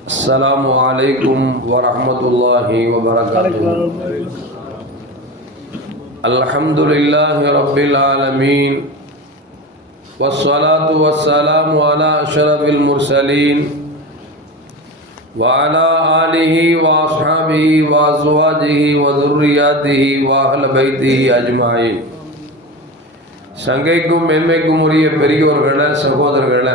السلام عليكم ورحمة الله وبركاته الحمد لله رب العالمين والصلاة والسلام على أشرف المرسلين وعلى آله وأصحابه وأزواجه وذرياته وأهل بيته أجمعين சங்கைக்கும் மென்மைக்கும் உரிய பெரியோர்களே சகோதரர்களே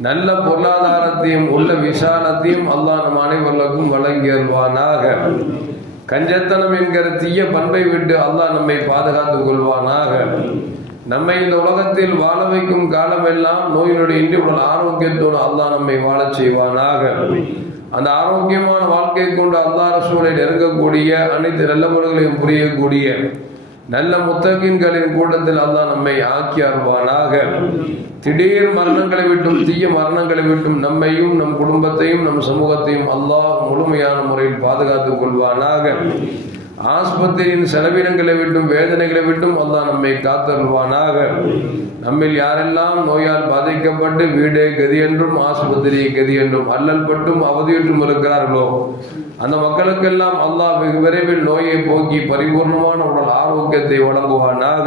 நல்ல பொருளாதாரத்தையும் உள்ள விசாலத்தையும் அல்லாஹ் நம் அனைவர்களுக்கும் வழங்கியல்வானாக கஞ்சத்தனம் என்கிற தீய பண்பை விட்டு அல்லாஹ் நம்மை பாதுகாத்துக் கொள்வானாக. நம்மை இந்த உலகத்தில் வாழ வைக்கும் காலமெல்லாம் நோயினுடைய இன்றி உடல் ஆரோக்கியத்தோடு அல்லாஹ் நம்மை வாழச் செய்வானாக. அந்த ஆரோக்கியமான வாழ்க்கை கொண்டு அல்லாஹ் ரசூலை நெருங்கக்கூடிய அனைத்து நல்ல முறைகளையும் புரியக்கூடிய நல்ல முத்தகின்களின் கூட்டத்தில் அல்லாஹ் நம்மை ஆக்கி அருவானாக திடீர் மரணங்களை விட்டும் தீய மரணங்களை விட்டும் நம்மையும் நம் குடும்பத்தையும் நம் சமூகத்தையும் அல்லாஹ் முழுமையான முறையில் பாதுகாத்துக் கொள்வானாக. ஆஸ்பத்திரியின் செலவினங்களை விட்டும் வேதனைகளை விட்டும் அல்லாஹ் நம்மை காத்தருள்வானாக. நம்மில் யாரெல்லாம் நோயால் பாதிக்கப்பட்டு வீடே கதி என்றும் ஆஸ்பத்திரியை கதி என்றும் அல்லல் பட்டும் அவதியுற்றும் இருக்கிறார்களோ அந்த மக்களுக்கெல்லாம் அல்லாஹ் வெகு விரைவில் நோயை போக்கி பரிபூர்ணமான உடல் ஆரோக்கியத்தை வழங்குவானாக.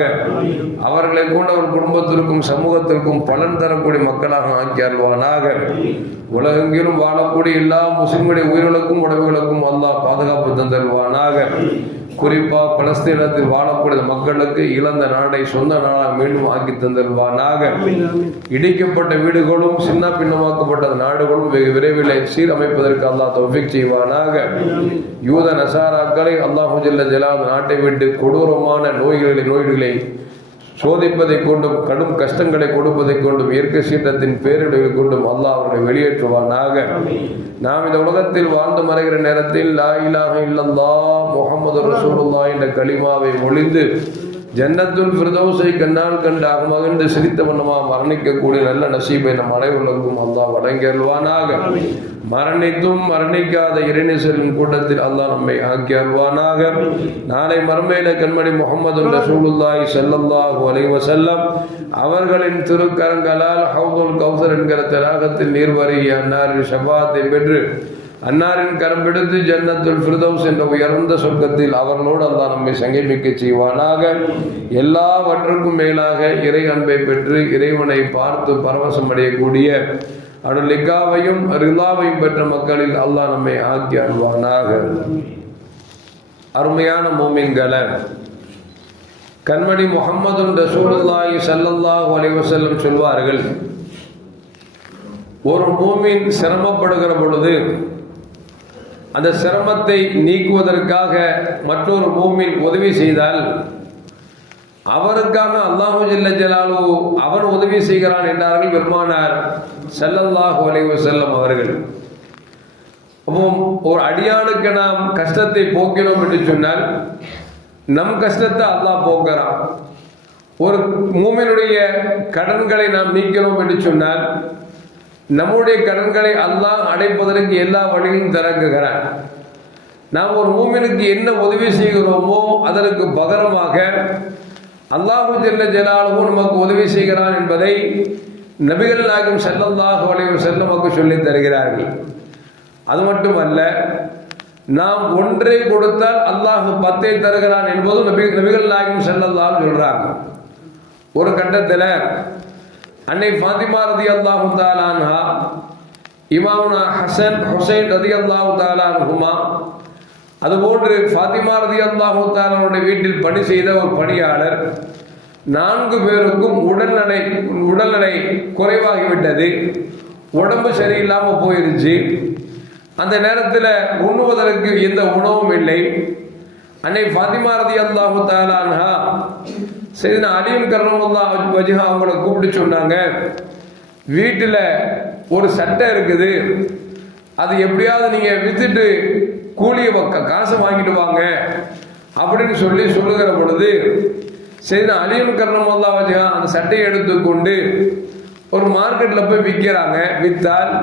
அவர்களை கொண்டு அவர் குடும்பத்திற்கும் சமூகத்திற்கும் பலன் தரக்கூடிய மக்களாக ஆக்கி அருள்வானாக. உலகெங்கிலும் வாழக்கூடிய எல்லா முஸ்லிம்களுடைய உயிர்களுக்கும் உடவுகளுக்கும் அல்லாஹ் பாதுகாப்பு தந்தருவானாக குறிப்பா பலஸ்தீனத்தில் வாழக்கூடிய மக்களுக்கு இழந்த நாடை சொந்த நாடாக மீண்டும் ஆக்கி தந்தருவானாக இடிக்கப்பட்ட வீடுகளும் சின்ன பின்னமாக்கப்பட்ட நாடுகளும் வெகு விரைவில் சீரமைப்பதற்கு அல்லாஹ் தௌஃபிக் செய்வானாக. யூத நசாராக்களை அல்லாஹு ஜல்ல ஜலால் நாட்டை விட்டு கொடூரமான நோய்களை நோய்களை சோதிப்பதை கொண்டும் கடும் கஷ்டங்களை கொடுப்பதை கொண்டும் இயற்கை சீற்றத்தின் பேரிடரை கொண்டும் அல்லாஹ் அவர்களை வெளியேற்றுவானாக. நாம் இந்த உலகத்தில் வாழ்ந்து மறைகிற நேரத்தில் லா இலாஹ இல்லல்லா முகமது ரசூலுல்லா என்ற கலிமாவை மொழிந்து ஜன்னத்துல் ஃபிர்தௌஸை கண்ணால் கண்டு அகமகிழ்ந்து சிரித்த வண்ணமா மரணிக்கக்கூடிய நல்ல நசீபை நம் அனைவருக்கும் அல்லாஹ் வழங்கியல்வானாக மரணித்தும் மரணிக்காத இறைநேசரின் கூட்டத்தில் அல்லாஹ் நம்மை ஆக்கியல்வானாக நாளை மர்மையில கண்மணி முகமது ரசூலுல்லாய் செல்லல்லாஹு அலைவ செல்லம் அவர்களின் திருக்கரங்களால் ஹவுதுல் கௌசர் என்கிற தலாகத்தில் நீர் அன்னாரின் செவ்வாத்தை பெற்று அன்னாரின் கரம் பிடித்து ஜன்னத்துல் ஃபிர்தௌஸ் என்ற உயர்ந்த சொர்க்கத்தில் அவர்களோடு அல்லா நம்மை சங்கமிக்க செய்வானாக. எல்லாவற்றுக்கும் மேலாக இறை அன்பை பெற்று இறைவனை பார்த்து பரவசம் அடையக்கூடிய அவருடைய லிக்காவையும் ரிலாவையும் பெற்ற மக்களில் அல்லாஹ் நம்மை ஆக்கி அருவானாக அருமையான மோமின்களை கண்மணி முகமது ரசூலுல்லாஹி ஸல்லல்லாஹு அலைவசல்லம் சொல்வார்கள் ஒரு மூமின் சிரமப்படுகிற பொழுது அந்த சிரமத்தை நீக்குவதற்காக மற்றொரு பூமியில் உதவி செய்தால் அவருக்கான அல்லாஹு ஜல்ல ஜலாலு அவன் உதவி செய்கிறான் என்றார்கள் பெருமானார் செல்லல்லாஹு அலைவு செல்லம் அவர்கள். ஒரு அடியானுக்கு நாம் கஷ்டத்தை போக்கினோம் என்று சொன்னால் நம் கஷ்டத்தை அல்லாஹ் போக்குறான் ஒரு மூமினுடைய கடன்களை நாம் நீக்கிறோம் என்று சொன்னால் நம்முடைய கடன்களை அல்லாஹ் அடைப்பதற்கு எல்லா வழியும் திறக்குகிறான் நாம் ஒரு மூமினுக்கு என்ன உதவி செய்கிறோமோ அதற்கு பகரமாக அல்லாஹு ஜெல்ல ஜலாலுஹு நமக்கு உதவி செய்கிறான் என்பதை நபிகள் நாயகம் செல்லல்லாஹு செல்ல செல்லமக்கு சொல்லி தருகிறார்கள். அது மட்டுமல்ல நாம் ஒன்றை கொடுத்தால் அல்லாஹு பத்தை தருகிறான் என்பதும் நபி நபிகள் நாயகம் செல்லல்லான்னு சொல்றாங்க. ஒரு கட்டத்தில் அன்னை ஃபாத்திமா ரதி அல்லாஹு தாலான்ஹா இமாமுனா ஹசன் ஹுசைன் ரதி அல்லாஹு தாலான்ஹுமா அதுபோன்று ஃபாத்திமா ரதி அல்லாஹு தாலானுடைய வீட்டில் பணி செய்த ஒரு பணியாளர் நான்கு பேருக்கும் உடல்நடை உடல்நடை குறைவாகிவிட்டது உடம்பு சரியில்லாமல் போயிருச்சு. அந்த நேரத்தில் உண்ணுவதற்கு எந்த உணவும் இல்லை. அன்னை ஃபாத்திமா ரதி அல்லாஹு தாலான்ஹா சரி நான் அலியும் கர்ணமுல்லா வஜிஹா அவங்கள கூப்பிட்டு சொன்னாங்க. வீட்டில் ஒரு சட்டை இருக்குது. அது எப்படியாவது நீங்கள் விற்றுட்டு கூலிய பக்க- காசை வாங்கிட்டு வாங்க அப்படின்னு சொல்லி சொல்லுகிற பொழுது சரி நான் அலியும் கர்ணமல்லா வச்சா அந்த சட்டையை எடுத்துக்கொண்டு ஒரு மார்க்கெட்டில் போய் விற்கிறாங்க விற்றால்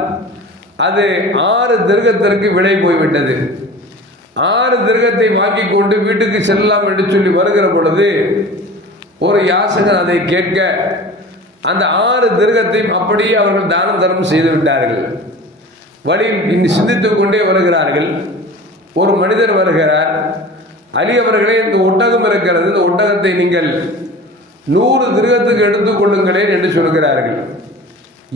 அது ஆறு திருகத்திற்கு விலை போய்விட்டது. ஆறு திருகத்தை வாங்கி கொண்டு வீட்டுக்கு செல்லலாம் என்று சொல்லி வருகிற பொழுது ஒரு யாசகன் அதை கேட்க அந்த ஆறு திருகத்தையும் அப்படியே அவர்கள் தானம் தர்மம் செய்து விட்டார்கள். வழியில் இன்னும் சிந்தித்துக் கொண்டே வருகிறார்கள். ஒரு மனிதர் வருகிறார். அலி அவர்களே இந்த ஒட்டகம் இருக்கிறது. இந்த ஒட்டகத்தை நீங்கள் நூறு திருகத்துக்கு எடுத்துக் கொள்ளுங்களேன் என்று சொல்கிறார்கள்.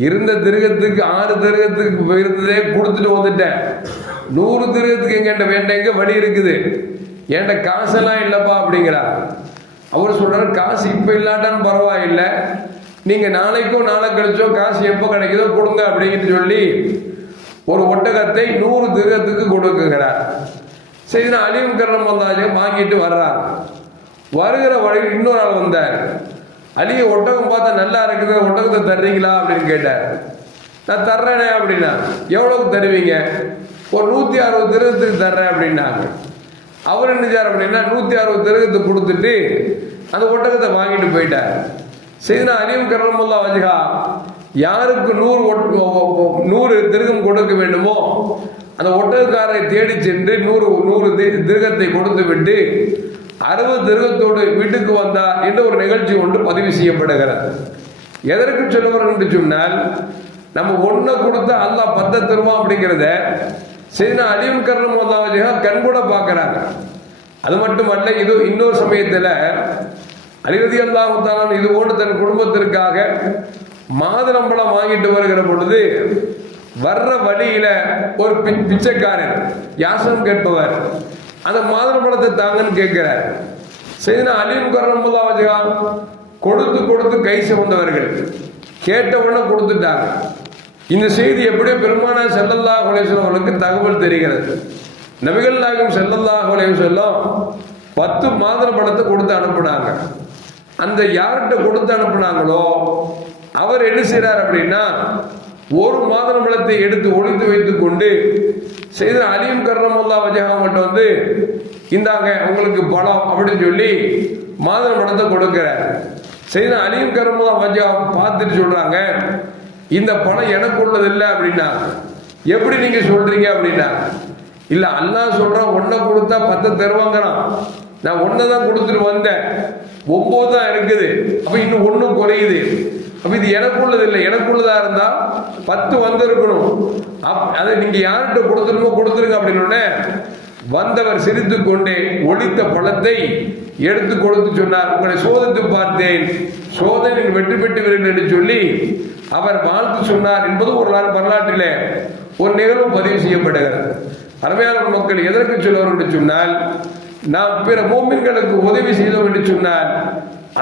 இருந்த திருகத்துக்கு ஆறு திருகத்துக்கு இருந்ததே கொடுத்துட்டு வந்துட்டேன். நூறு திருகத்துக்கு எங்கிட்ட வேண்டேங்க வழி இருக்குது? என்கிட்ட காசெல்லாம் இல்லைப்பா அப்படிங்கிறார். அவர் சொல்றாரு காசு இப்போ இல்லாட்டாலும் பரவாயில்லை. நீங்க நாளைக்கோ நாளை கழிச்சோ காசு எப்போ கிடைக்குதோ கொடுங்க அப்படின்னு சொல்லி ஒரு ஒட்டகத்தை நூறு திருகத்துக்கு கொடுக்குங்கிறார் சரி நான் அலியும் கரணம் வந்தாச்சு வாங்கிட்டு வர்றார். வருகிற வழியில் இன்னொரு ஆள் வந்தார். அலிய ஒட்டகம் பார்த்தா நல்லா இருக்குது ஒட்டகத்தை தர்றீங்களா? அப்படின்னு கேட்டார். நான் தர்றேனே அப்படின்னா எவ்வளவுக்கு தருவீங்க? ஒரு நூற்றி அறுபது திருகத்துக்கு தர்றேன் அப்படின்னாங்க. அவர் என்ன செய்றார் அப்படின்னா நூற்றி அறுபது திருகத்துக்கு கொடுத்துட்டு அந்த ஒட்டகத்தை வாங்கிட்டு போயிட்டார். செய்தினா அலியும் கரமுல்லா வஜிகா யாருக்கு நூறு ஒட்- நூறு திருகம் கொடுக்க வேண்டுமோ அந்த ஒட்டகக்காரரை தேடி சென்று நூறு நூறு திருகத்தை கொடுத்து விட்டு அறுபது திருகத்தோடு வீட்டுக்கு வந்தார் என்ற ஒரு நிகழ்ச்சி ஒன்று பதிவு செய்யப்படுகிறது. எதற்கு சொல்லுவார் என்று சொன்னால் நம்ம ஒன்றை கொடுத்தா அல்லாஹ் பத்த தருவான் அப்படிங்கிறத செய்தினா அலியும் கரணம் வந்தா கண்கூட பார்க்கறாங்க. அது மட்டுமல்ல இது இன்னொரு சமயத்தில் அலிரதி அல்லாஹுத்தாலான் இது போன்று தன் குடும்பத்திற்காக மாதுளம்பழம் வாங்கிட்டு வருகிற பொழுது வர்ற வழியில ஒரு பி- பிச்சைக்காரர் யாசனம் கேட்பவர். அந்த மாதுளம்பழத்தை தாங்கன்னு கேட்கிறார். செய்தினா அலிம் கரம்புல்லா வச்சுக்கா கொடுத்து கொடுத்து கை சுமந்தவர்கள் கேட்ட உடனே கொடுத்துட்டாங்க. இந்த செய்தி எப்படியோ பெருமானா செல்லல்லா அவர்களுக்கு தகவல் தெரிகிறது. நபிகள் நாயகம் செல்லல்லாஹு அலைஹி பத்து மாதுளை பழத்தை கொடுத்து அனுப்புனாங்க. அந்த யார்கிட்ட கொடுத்து அனுப்புனாங்களோ அவர் என்ன செய்கிறார் அப்படின்னா ஒரு மாதுளை பழத்தை எடுத்து ஒழித்து வைத்துக் கொண்டு செய்த அலியும் கர்ணமுல்லா வஜகா வந்து இந்தாங்க உங்களுக்கு பழம் அப்படின்னு சொல்லி மாதுளை பழத்தை கொடுக்கிறார். செய்த அலியும் கர்ணமுல்லா வஜகா பார்த்துட்டு சொல்றாங்க இந்த பணம் எனக்கு உள்ளதில்லை அப்படின்னா எப்படி நீங்க சொல்றீங்க அப்படின்னா இல்ல அல்லாஹ் சொல்றான் ஒன்றை கொடுத்தா பத்து தருவாங்கிறான் நான் ஒன்றை தான் கொடுத்துட்டு வந்தேன். ஒன்பது தான் இருக்குது. அப்ப இன்னும் ஒன்றும் குறையுது. அப்ப இது எனக்குள்ளது இல்லை. எனக்குள்ளதா இருந்தா பத்து வந்திருக்கணும். அப் அதை நீங்க யார்கிட்ட கொடுத்துருமோ கொடுத்துருங்க அப்படின்னு வந்தவர் சிரித்து கொண்டே ஒளித்த பழத்தை எடுத்து கொடுத்து சொன்னார். உங்களை சோதித்து பார்த்தேன். சோதனையில் வெற்றி பெற்று என்று சொல்லி அவர் வாழ்த்து சொன்னார் என்பது ஒரு நாள் வரலாற்றிலே ஒரு நிகழ்வு பதிவு செய்யப்படுகிறது அருமையான மக்கள் எதற்கு சொல்லுவார் என்று சொன்னால் நாம் பிற மூமின்களுக்கு உதவி செய்தோம் என்று சொன்னால்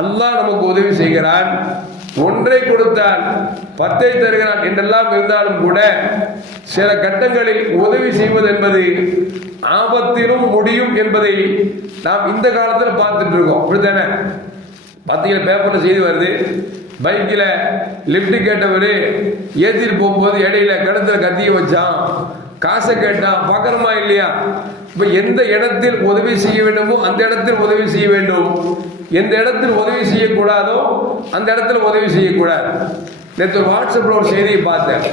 அல்லாஹ் நமக்கு உதவி செய்கிறான் ஒன்றை கொடுத்தால் பத்தை தருகிறான் என்றெல்லாம் இருந்தாலும் கூட சில கட்டங்களில் உதவி செய்வது என்பது ஆபத்திலும் முடியும் என்பதை நாம் இந்த காலத்தில் பார்த்துட்டு இருக்கோம். அப்படித்தானே? பார்த்தீங்கன்னா பேப்பர்ல செய்தி வருது பைக்கில் லிஃப்ட் கேட்டவர் ஏற்றிட்டு போகும்போது இடையில கிணத்துல கத்திய வச்சான். காசை கேட்டான் பார்க்கறமா இல்லையா? இப்ப எந்த இடத்தில் உதவி செய்ய வேண்டுமோ அந்த இடத்தில் உதவி செய்ய வேண்டும். எந்த இடத்தில் உதவி செய்யக்கூடாதோ அந்த இடத்துல உதவி செய்யக்கூடாது. நேற்று ஒரு வாட்ஸ்அப்ல ஒரு செய்தியை பார்த்தேன்.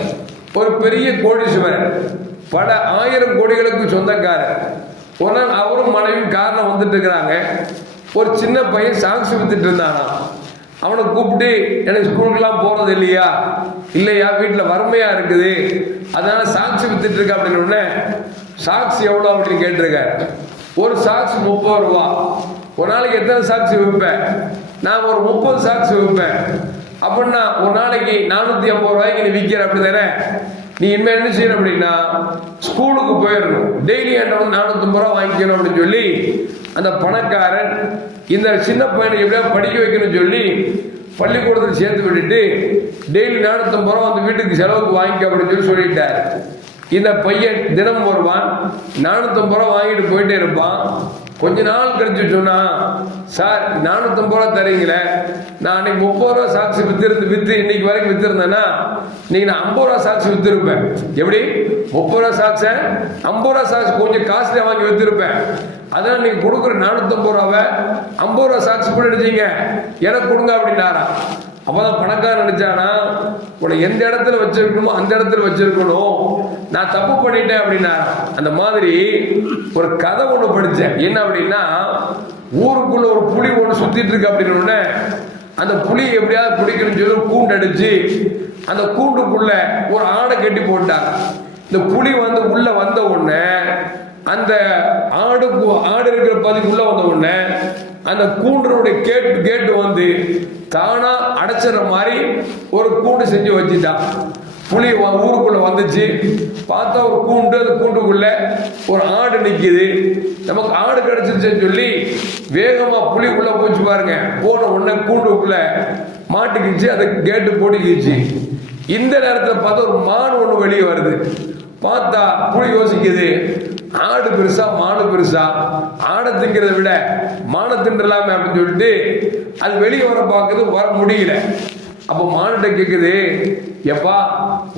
ஒரு பெரிய கோடீஸ்வரர் பல ஆயிரம் கோடிகளுக்கு சொந்தக்காரர். ஒரு நாள் அவரும் மனைவியும் காரணம் வந்துட்டு இருக்கிறாங்க. ஒரு சின்ன பையன் சாங்ஸ் வித்துட்டு இருந்தானா. அவனை கூப்பிட்டு எனக்கு ஸ்கூலுக்கெல்லாம் போறது இல்லையா? இல்லையா? வீட்டில் வறுமையா இருக்குது. அதனால கொடுத்துட்டு இருக்க அப்படின்னு உடனே சாக்ஸ் எவ்வளோ அப்படின்னு கேட்டிருக்காரு ஒரு சாக்ஸ் முப்பது ரூபா. ஒரு நாளைக்கு எத்தனை சாக்ஸ் விற்பேன்? நான் ஒரு முப்பது சாக்ஸ் விற்பேன். அப்படின்னா ஒரு நாளைக்கு நானூற்றி ஐம்பது ரூபாய்க்கு நீ விற்கிற அப்படி தானே? நீ இனிமேல் என்ன செய்யணும் அப்படின்னா ஸ்கூலுக்கு போயிடணும். டெய்லி என்கிட்ட வந்து நானூற்றம்பது ரூபா வாங்கிக்கணும் அப்படின்னு சொல்லி அந்த பணக்காரன் இந்த சின்ன பையனை எப்படியா படிக்க வைக்கணும்னு சொல்லி பள்ளிக்கூடத்தில் சேர்த்து விட்டுட்டு டெய்லி நானூற்றம்பது ரூபா வந்து வீட்டுக்கு செலவுக்கு வாங்கிக்க அப்படின்னு சொல்லி சொல்லிட்டார். இந்த பையன் தினம் வருவான். நானூற்றம்பது ரூபா வாங்கிட்டு போயிட்டே இருப்பான். கொஞ்ச நாள் கழிச்சு சொன்னா சார் நானூத்தம்பது ரூபா தரீங்களே. நான் அன்னைக்கு முப்பது ரூபா சாட்சி வித்திருந்து வித்து இன்னைக்கு வரைக்கும் வித்திருந்தேன்னா இன்னைக்கு நான் ஐம்பது ரூபா சாட்சி வித்திருப்பேன். எப்படி? முப்பது ரூபா சாட்சை ஐம்பது ரூபா சாட்சி கொஞ்சம் காஸ்ட்லியா வாங்கி வித்திருப்பேன். அதனால் நீங்க கொடுக்குற நானூத்தம்பது ரூபாவை ஐம்பது ரூபா சாட்சி கூட எடுத்தீங்க. எனக்கு கொடுங்க அப்படின்னாரா அவன் பணக்காரன் நினைச்சானா உன்னை எந்த இடத்துல வச்சிருக்கணுமோ அந்த இடத்துல வச்சிருக்கணும். நான் தப்பு பண்ணிட்டேன் அப்படின்னா அந்த மாதிரி ஒரு கதை ஒன்று படித்தேன் என்ன அப்படின்னா ஊருக்குள்ள ஒரு புலி ஒன்று சுத்திட்டு இருக்கு அப்படின்னு அந்த புலி எப்படியாவது பிடிக்கணும்னு சொல்லி கூண்டு அடிச்சு அந்த கூண்டுக்குள்ள ஒரு ஆடை கட்டி போட்டாங்க இந்த புலி வந்து உள்ள வந்த உடனே அந்த ஆடு ஆடு இருக்கிற பகுதிக்குள்ள வந்த உடனே அந்த கூண்டனுடைய கேட்டு கேட்டு வந்து தானா அடைச்சிடுற மாதிரி ஒரு கூண்டு செஞ்சு வச்சுட்டான். புலி ஊருக்குள்ள வந்துச்சு. பார்த்தா ஒரு கூண்டு அந்த கூண்டுக்குள்ள ஒரு ஆடு நிற்குது நமக்கு ஆடு கிடைச்சிருச்சுன்னு சொல்லி வேகமா புலி போச்சு பாருங்க. போன உடனே கூண்டுக்குள்ள மாட்டிக்கிச்சு அந்த கேட்டு போட்டுக்கிச்சு. இந்த நேரத்தில் பார்த்தா ஒரு மான் ஒன்று வெளியே வருது. பார்த்தா புலி யோசிக்குது. ஆடு பெருசா மாடு பெருசா. ஆடை திங்கிறத விட மானை தின்றலாமே அப்படின்னு சொல்லிட்டு அது வெளியே வர பார்க்கறது வர முடியல. அப்போ மானுட்ட கேட்குது எப்பா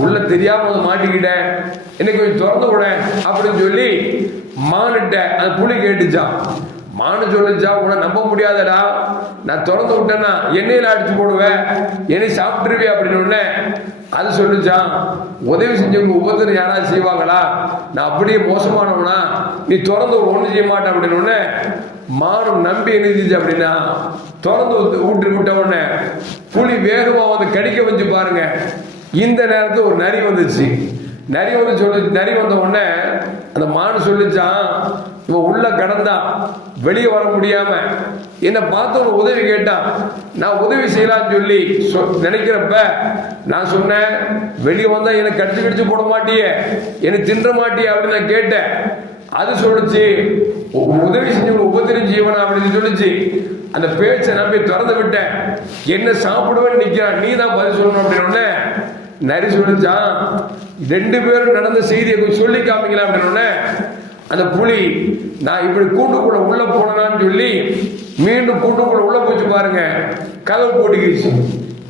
உள்ள தெரியாம வந்து மாட்டிக்கிட்டேன் என்னை கொஞ்சம் திறந்து விட அப்படின்னு சொல்லி மானிட்ட அந்த புலி கேட்டுச்சான் மானு சொல்லுச்சா உன்னை நம்ப முடியாதடா. நான் திறந்து விட்டேன்னா எண்ணெயில் அடிச்சு போடுவேன். என்னை சாப்பிட்டுருவே அப்படின்னு உடனே அது சொல்லுச்சான் உதவி செஞ்சவங்க உபத்திரம் யாராவது செய்வாங்களா? நான் அப்படியே மோசமானவனா? நீ திறந்து ஒன்று செய்ய மாட்டேன் அப்படின்னு மானம் நம்பி எழுதிச்சு அப்படின்னா திறந்து விட்டு விட்ட உடனே புலி வேகமாக வந்து கடிக்க வச்சு பாருங்க. இந்த நேரத்தில் ஒரு நரி வந்துச்சு. நரி வந்து சொல்லி நரி வந்த உடனே அந்த மான் சொல்லிச்சான் இவன் உள்ள கடந்தான் வெளியே வர முடியாம என்னை பார்த்து ஒரு உதவி கேட்டான் நான் உதவி செய்யலாம்னு சொல்லி சொ- நினைக்கிறப்ப நான் சொன்னேன் வெளியே வந்தா என்னை கடிச்சு கடிச்சு போட மாட்டியே என்னை தின்ற மாட்டியே அப்படின்னு நான் கேட்டேன். அது சொல்லுச்சு உதவி செஞ்சவங்க உபத்திரம் ஜீவனா அப்படின்னு சொல்லுச்சு. அந்த பேச்சை நம்பி திறந்து விட்டேன். என்ன சாப்பிடுவேன்னு நிக்கிறான் நீ தான் பதில் சொல்லணும் அப்படின்னு நரி சொல்லிச்சான் ரெண்டு பேரும் நடந்த செய்தியை சொல்லி காமிக்கலாம் அப்படின்னு அந்த புலி நான் இப்படி கூட்டுக்குள்ள உள்ள போனான்னு சொல்லி மீண்டும் கூட்டுக்குள்ள உள்ள போச்சு பாருங்க. கதவு போட்டுக்கிச்சு.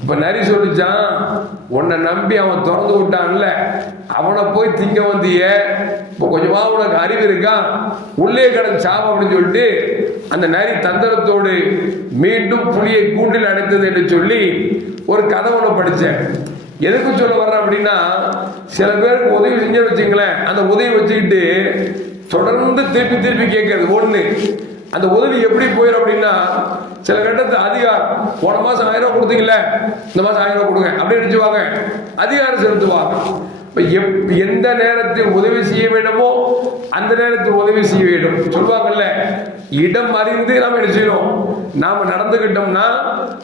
இப்ப நரி சொல்லிச்சான் உன்னை நம்பி அவன் திறந்து விட்டான்ல. அவனை போய் திங்க வந்திய. இப்ப கொஞ்சமா உனக்கு அறிவு இருக்கா? உள்ளே கிடந்து சாபம் அப்படின்னு சொல்லிட்டு அந்த நரி தந்திரத்தோடு மீண்டும் புலியை கூண்டில் அடைத்தது என்று சொல்லி ஒரு கதை ஒன்று படிச்சேன் எதுக்கு சொல்ல வர்றேன் அப்படின்னா சில பேருக்கு உதவி செஞ்சு வச்சுங்களேன் அந்த உதவி வச்சுக்கிட்டு தொடர்ந்து திருப்பி திருப்பி கேட்கறது. ஒண்ணு அந்த உதவி எப்படி போயிடும் அப்படின்னா சில கட்டத்து அதிகாரம் போன மாசம் ஆயிரம் ரூபாய் கொடுத்தீங்கல்ல இந்த மாசம் ஆயிரம் ரூபாய் கொடுங்க அப்படின்னு நினைச்சுவாங்க அதிகாரம் செலுத்துவாங்க. இப்ப எப் எந்த நேரத்தில் உதவி செய்ய வேண்டுமோ அந்த நேரத்தில் உதவி செய்ய வேண்டும். சொல்லுவாங்கல்ல இடம் அறிந்து நாம் என்ன செய்யணும்? நாம நடந்துகிட்டோம்னா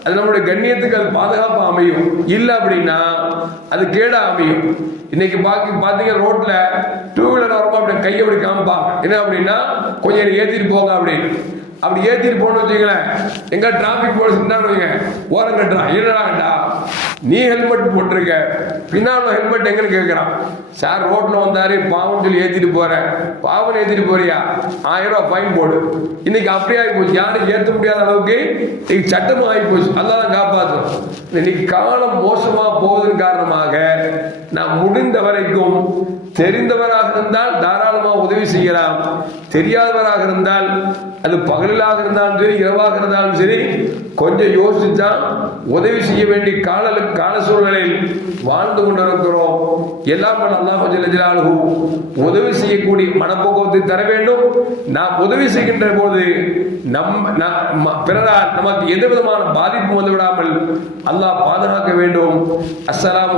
அது நம்மளுடைய கண்ணியத்துக்கு அது பாதுகாப்பு அமையும். இல்லை அப்படின்னா அது கேடா அமையும். இன்னைக்கு பாக்கி பாத்தீங்க ரோட்ல டூ வீலர் வரப்போ அப்படி கையை அப்படி காமிப்பாங்க என்ன அப்படின்னா கொஞ்சம் என்னை ஏத்திட்டு போங்க அப்படின்னு அப்படி ஏத்திட்டு போகணும்னு வச்சுங்களேன் எங்க டிராபிக் போலீஸ் வைங்க ஓரம் கட்டுறான். என்னடாடா நீ ஹெல்மெட் போட்டிருக்க. பின்னால் ஹெல்மெட் எங்கன்னு கேட்கிறான் சார் ரோட்ல வந்தாரு பாவம் சொல்லி ஏத்திட்டு போறேன் பாவம் ஏத்திட்டு போறியா? ஆயிரம் ரூபாய் ஃபைன் போடு. இன்னைக்கு அப்படியே ஆகி போச்சு யாரும் ஏத்த முடியாத அளவுக்கு இன்னைக்கு சட்டமும் ஆகி போச்சு அதான் காப்பாற்றும் இன்னைக்கு காலம் மோசமா போவதன் காரணமாக நாம் முடிந்த வரைக்கும் தெரிந்தவராக இருந்தால் தாராளமாக உதவி செய்யலாம். தெரியாதவராக இருந்தால் அது பகலிலாக இருந்தாலும் சரி இரவாக இருந்தாலும் சரி கொஞ்சம் யோசித்தான் உதவி செய்ய வேண்டிய கால கால சூழ்நிலையில் வாழ்ந்து கொண்டிருக்கிறோம். எல்லாம் நல்லா அல்லாஹ் ஜல்ல உதவி செய்யக்கூடிய மனப்போக்கத்தை தர வேண்டும். நாம் உதவி செய்கின்ற போது நம் பிறரால் நமக்கு எந்த விதமான பாதிப்பு வந்து விடாமல் அல்லாஹ் பாதுகாக்க வேண்டும். அஸ்ஸலாமு